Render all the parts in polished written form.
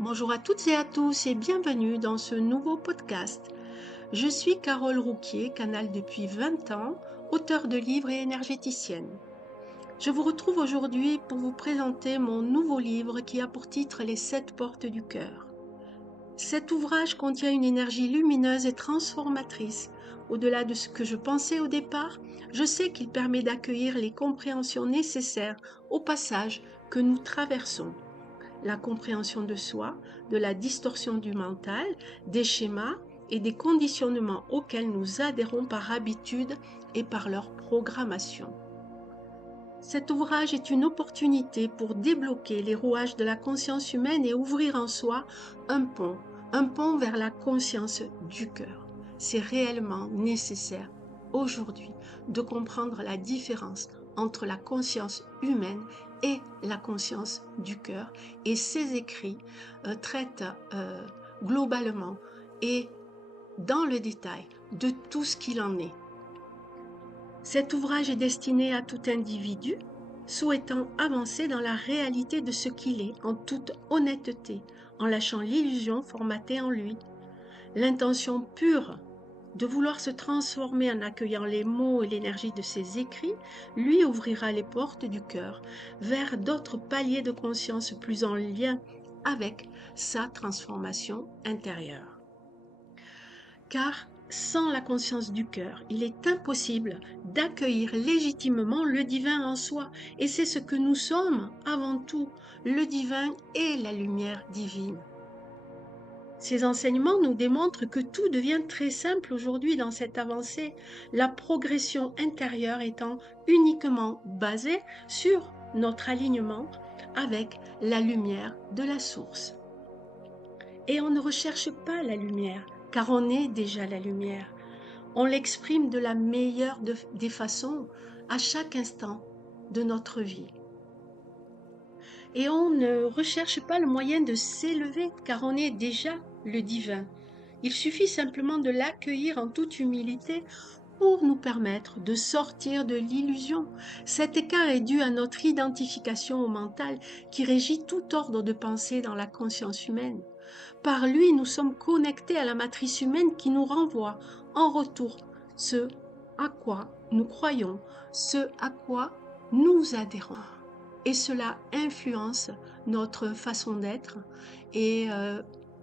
Bonjour à toutes et à tous et bienvenue dans ce nouveau podcast. Je suis Carole Rouquier, canal depuis 20 ans, auteure de livres et énergéticienne. Je vous retrouve aujourd'hui pour vous présenter mon nouveau livre qui a pour titre Les 7 portes du cœur. Cet ouvrage contient une énergie lumineuse et transformatrice. Au-delà de ce que je pensais au départ, je sais qu'il permet d'accueillir les compréhensions nécessaires au passage que nous traversons. La compréhension de soi, de la distorsion du mental, des schémas et des conditionnements auxquels nous adhérons par habitude et par leur programmation. Cet ouvrage est une opportunité pour débloquer les rouages de la conscience humaine et ouvrir en soi un pont vers la conscience du cœur. C'est réellement nécessaire aujourd'hui de comprendre la différence entre la conscience humaine et la conscience du cœur. Et ces écrits traitent globalement et dans le détail de tout ce qu'il en est. Cet ouvrage est destiné à tout individu souhaitant avancer dans la réalité de ce qu'il est en toute honnêteté, en lâchant l'illusion formatée en lui. L'intention pure de vouloir se transformer en accueillant les mots et l'énergie de ses écrits lui ouvrira les portes du cœur vers d'autres paliers de conscience plus en lien avec sa transformation intérieure. Car sans la conscience du cœur, il est impossible d'accueillir légitimement le divin en soi. Et c'est ce que nous sommes avant tout, le divin et la lumière divine. Ces enseignements nous démontrent que tout devient très simple aujourd'hui dans cette avancée, la progression intérieure étant uniquement basée sur notre alignement avec la lumière de la source. Et on ne recherche pas la lumière, car on est déjà la lumière. On l'exprime de la meilleure des façons à chaque instant de notre vie. Et on ne recherche pas le moyen de s'élever, car on est déjà le divin. Il suffit simplement de l'accueillir en toute humilité pour nous permettre de sortir de l'illusion. Cet écart est dû à notre identification au mental qui régit tout ordre de pensée dans la conscience humaine. Par lui, nous sommes connectés à la matrice humaine qui nous renvoie en retour ce à quoi nous croyons, ce à quoi nous adhérons. Et cela influence notre façon d'être et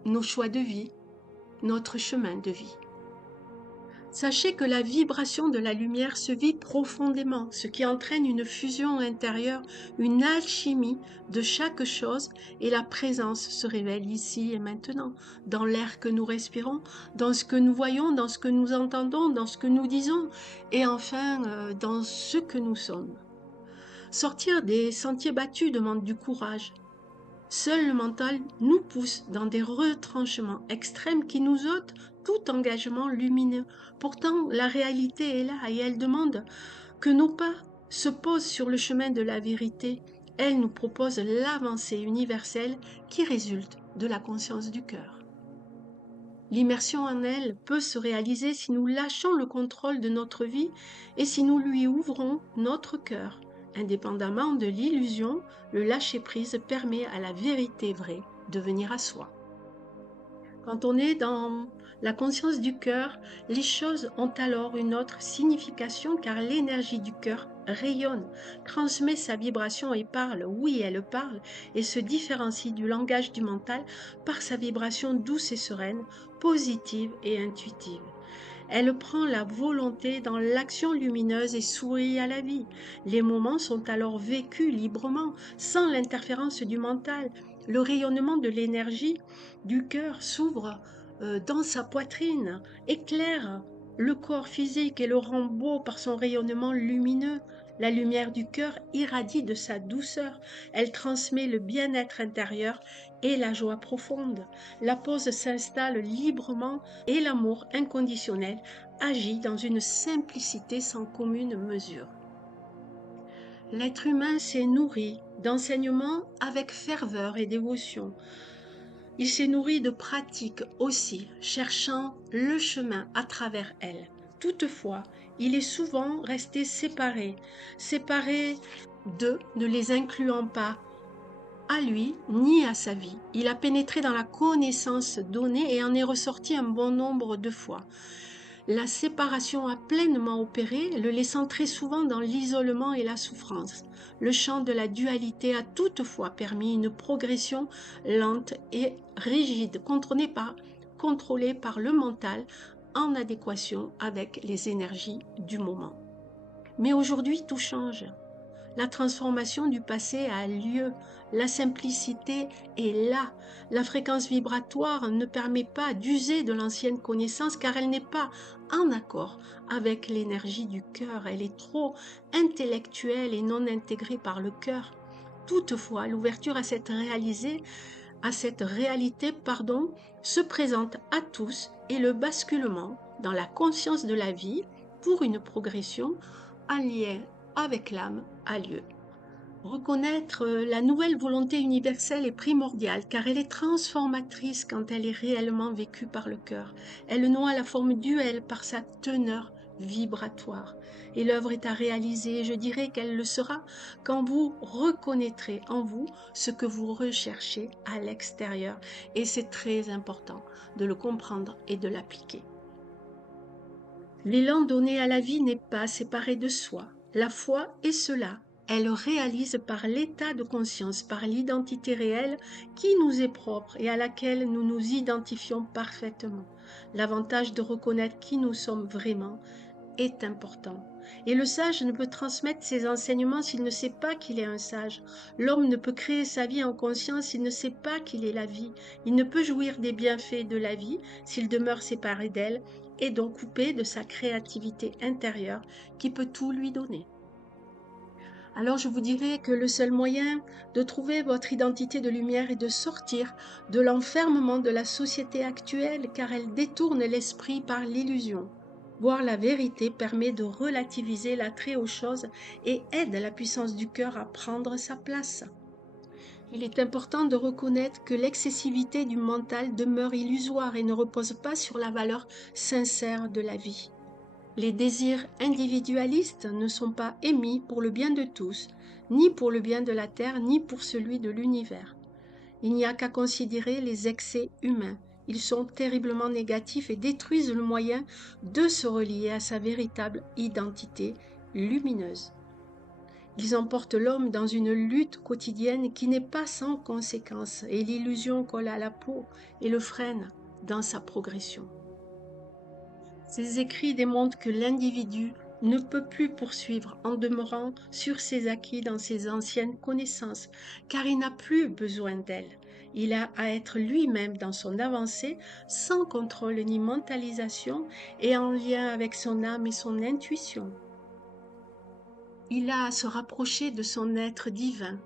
nos choix de vie, notre chemin de vie. Sachez que la vibration de la lumière se vit profondément, ce qui entraîne une fusion intérieure, une alchimie de chaque chose, et la présence se révèle ici et maintenant, dans l'air que nous respirons, dans ce que nous voyons, dans ce que nous entendons, dans ce que nous disons, et enfin dans ce que nous sommes. Sortir des sentiers battus demande du courage. Seul le mental nous pousse dans des retranchements extrêmes qui nous ôtent tout engagement lumineux. Pourtant, la réalité est là et elle demande que nos pas se posent sur le chemin de la vérité. Elle nous propose l'avancée universelle qui résulte de la conscience du cœur. L'immersion en elle peut se réaliser si nous lâchons le contrôle de notre vie et si nous lui ouvrons notre cœur. Indépendamment de l'illusion, le lâcher-prise permet à la vérité vraie de venir à soi. Quand on est dans la conscience du cœur, les choses ont alors une autre signification car l'énergie du cœur rayonne, transmet sa vibration et parle, oui elle parle, et se différencie du langage du mental par sa vibration douce et sereine, positive et intuitive. Elle prend la volonté dans l'action lumineuse et sourit à la vie. Les moments sont alors vécus librement, sans l'interférence du mental. Le rayonnement de l'énergie du cœur s'ouvre dans sa poitrine, éclaire le corps physique et le rend beau par son rayonnement lumineux. La lumière du cœur irradie de sa douceur. Elle transmet le bien-être intérieur et la joie profonde. La pause s'installe librement et l'amour inconditionnel agit dans une simplicité sans commune mesure. L'être humain s'est nourri d'enseignements avec ferveur et dévotion. Il s'est nourri de pratiques aussi, cherchant le chemin à travers elles. Toutefois, il est souvent resté séparé d'eux, ne les incluant pas à lui ni à sa vie. Il a pénétré dans la connaissance donnée et en est ressorti un bon nombre de fois. La séparation a pleinement opéré, le laissant très souvent dans l'isolement et la souffrance. Le champ de la dualité a toutefois permis une progression lente et rigide, contrôlée par le mental, en adéquation avec les énergies du moment. Mais aujourd'hui, tout change. La transformation du passé a lieu, la simplicité est là. La fréquence vibratoire ne permet pas d'user de l'ancienne connaissance car elle n'est pas en accord avec l'énergie du cœur. Elle est trop intellectuelle et non intégrée par le cœur. Toutefois, l'ouverture à cette réalité, se présente à tous et le basculement dans la conscience de la vie pour une progression en lien avec l'âme a lieu. Reconnaître la nouvelle volonté universelle est primordiale car elle est transformatrice quand elle est réellement vécue par le cœur. Elle noie la forme duelle par sa teneur vibratoire. Et l'œuvre est à réaliser, je dirais qu'elle le sera quand vous reconnaîtrez en vous ce que vous recherchez à l'extérieur. Et c'est très important de le comprendre et de l'appliquer. L'élan donné à la vie n'est pas séparé de soi. La foi est cela. Elle réalise par l'état de conscience, par l'identité réelle qui nous est propre et à laquelle nous nous identifions parfaitement. L'avantage de reconnaître qui nous sommes vraiment est important. Et le sage ne peut transmettre ses enseignements s'il ne sait pas qu'il est un sage. L'homme ne peut créer sa vie en conscience s'il ne sait pas qu'il est la vie. Il ne peut jouir des bienfaits de la vie s'il demeure séparé d'elle et donc coupé de sa créativité intérieure qui peut tout lui donner. Alors je vous dirais que le seul moyen de trouver votre identité de lumière est de sortir de l'enfermement de la société actuelle car elle détourne l'esprit par l'illusion. Voir la vérité permet de relativiser l'attrait aux choses et aide la puissance du cœur à prendre sa place. Il est important de reconnaître que l'excessivité du mental demeure illusoire et ne repose pas sur la valeur sincère de la vie. Les désirs individualistes ne sont pas émis pour le bien de tous, ni pour le bien de la Terre, ni pour celui de l'univers. Il n'y a qu'à considérer les excès humains. Ils sont terriblement négatifs et détruisent le moyen de se relier à sa véritable identité lumineuse. Ils emportent l'homme dans une lutte quotidienne qui n'est pas sans conséquences et l'illusion colle à la peau et le freine dans sa progression. Ces écrits démontrent que l'individu ne peut plus poursuivre en demeurant sur ses acquis dans ses anciennes connaissances, car il n'a plus besoin d'elles. Il a à être lui-même dans son avancée, sans contrôle ni mentalisation, et en lien avec son âme et son intuition. Il a à se rapprocher de son être divin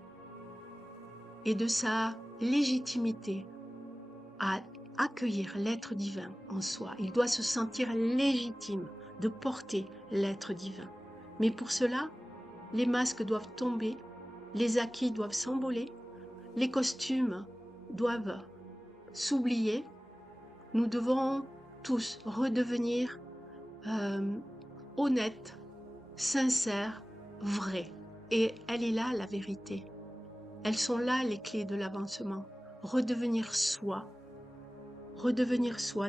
et de sa légitimité à accueillir l'être divin en soi. Il doit se sentir légitime de porter l'être divin. Mais pour cela, les masques doivent tomber, les acquis doivent s'envoler, les costumes doivent s'oublier. Nous devons tous redevenir honnêtes, sincères, vrais. Et elle est là la vérité. Elles sont là les clés de l'avancement. Redevenir soi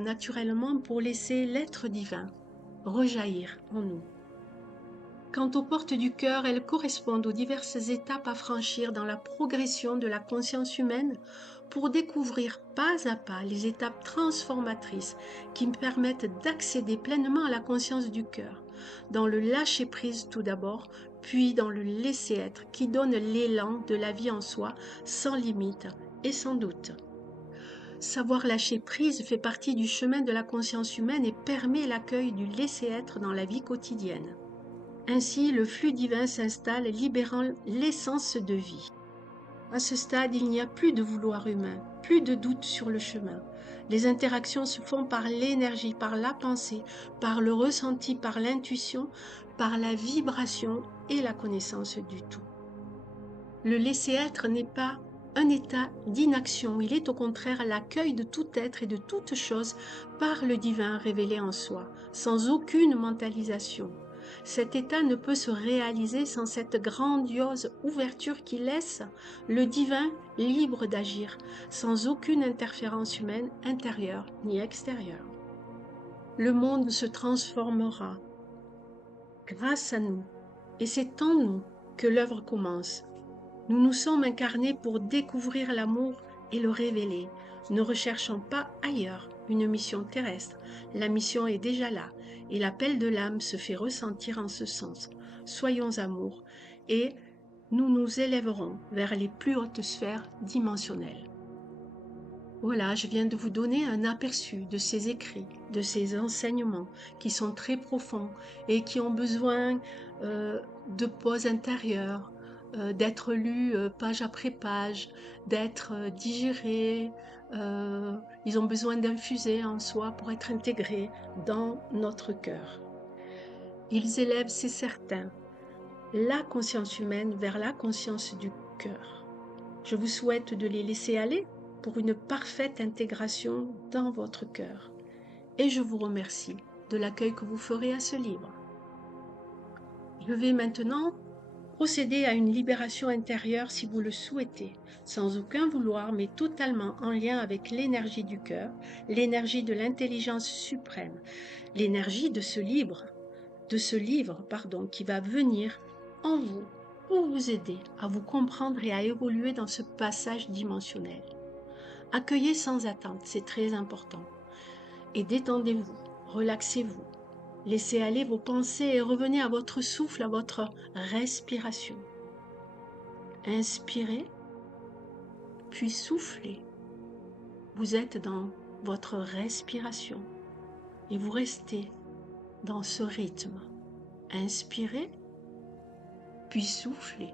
naturellement pour laisser l'être divin rejaillir en nous. Quant aux portes du cœur, elles correspondent aux diverses étapes à franchir dans la progression de la conscience humaine pour découvrir pas à pas les étapes transformatrices qui me permettent d'accéder pleinement à la conscience du cœur, dans le lâcher-prise tout d'abord, puis dans le laisser-être qui donne l'élan de la vie en soi sans limite et sans doute. Savoir lâcher prise fait partie du chemin de la conscience humaine et permet l'accueil du laisser-être dans la vie quotidienne. Ainsi, le flux divin s'installe, libérant l'essence de vie. À ce stade, il n'y a plus de vouloir humain, plus de doute sur le chemin. Les interactions se font par l'énergie, par la pensée, par le ressenti, par l'intuition, par la vibration et la connaissance du tout. Le laisser-être n'est pas un état d'inaction, il est au contraire l'accueil de tout être et de toute chose par le divin révélé en soi, sans aucune mentalisation. Cet état ne peut se réaliser sans cette grandiose ouverture qui laisse le divin libre d'agir, sans aucune interférence humaine intérieure ni extérieure. Le monde se transformera grâce à nous, et c'est en nous que l'œuvre commence. Nous nous sommes incarnés pour découvrir l'amour et le révéler. Ne recherchons pas ailleurs une mission terrestre. La mission est déjà là et l'appel de l'âme se fait ressentir en ce sens. Soyons amour et nous nous élèverons vers les plus hautes sphères dimensionnelles. Voilà, je viens de vous donner un aperçu de ces écrits, de ces enseignements qui sont très profonds et qui ont besoin de pause intérieure, d'être lus page après page, d'être digérés. Ils ont besoin d'infuser en soi pour être intégrés dans notre cœur. Ils élèvent, c'est certain, la conscience humaine vers la conscience du cœur. Je vous souhaite de les laisser aller pour une parfaite intégration dans votre cœur. Et je vous remercie de l'accueil que vous ferez à ce livre. Je vais maintenant procéder à une libération intérieure si vous le souhaitez, sans aucun vouloir, mais totalement en lien avec l'énergie du cœur, l'énergie de l'intelligence suprême, l'énergie de ce livre, qui va venir en vous pour vous aider à vous comprendre et à évoluer dans ce passage dimensionnel. Accueillez sans attente, c'est très important. Et détendez-vous, relaxez-vous. Laissez aller vos pensées et revenez à votre souffle, à votre respiration. Inspirez, puis soufflez. Vous êtes dans votre respiration et vous restez dans ce rythme. Inspirez, puis soufflez.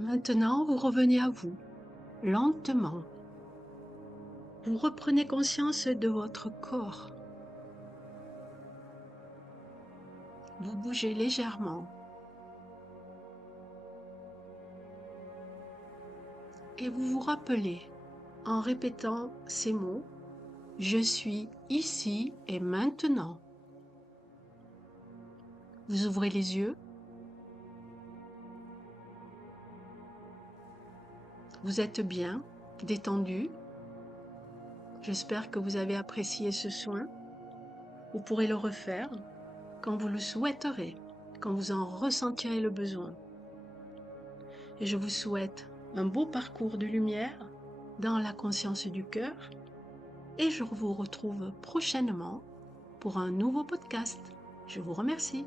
Maintenant, vous revenez à vous, lentement. Vous reprenez conscience de votre corps. Vous bougez légèrement. Et vous vous rappelez, en répétant ces mots, je suis ici et maintenant. Vous ouvrez les yeux. Vous êtes bien, détendu. J'espère que vous avez apprécié ce soin. Vous pourrez le refaire quand vous le souhaiterez, quand vous en ressentirez le besoin. Et je vous souhaite un beau parcours de lumière dans la conscience du cœur. Et je vous retrouve prochainement pour un nouveau podcast. Je vous remercie.